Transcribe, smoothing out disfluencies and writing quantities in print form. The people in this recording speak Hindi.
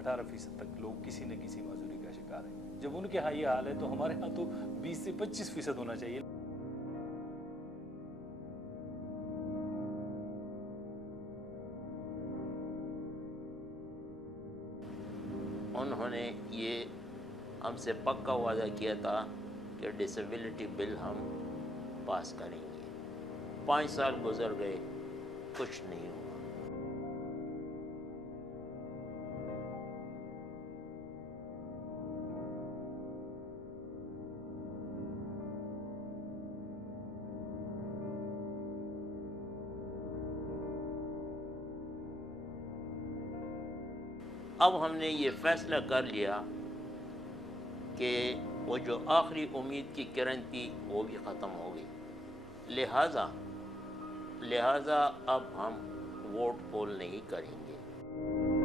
18% तक लोग किसी न किसी माजूरी का शिकार हैं। जब उनके यहाँ ये हाल है तो हमारे यहाँ तो 20 से 25% होना चाहिए। उन्होंने ये हमसे पक्का वादा किया था कि डिसेबिलिटी बिल हम पास करेंगे। 5 साल गुजर गए, कुछ नहीं हुआ। अब हमने ये फ़ैसला कर लिया कि वो जो आखिरी उम्मीद की किरण थी वो भी ख़त्म हो गई। लिहाजा अब हम वोट पोल नहीं करेंगे।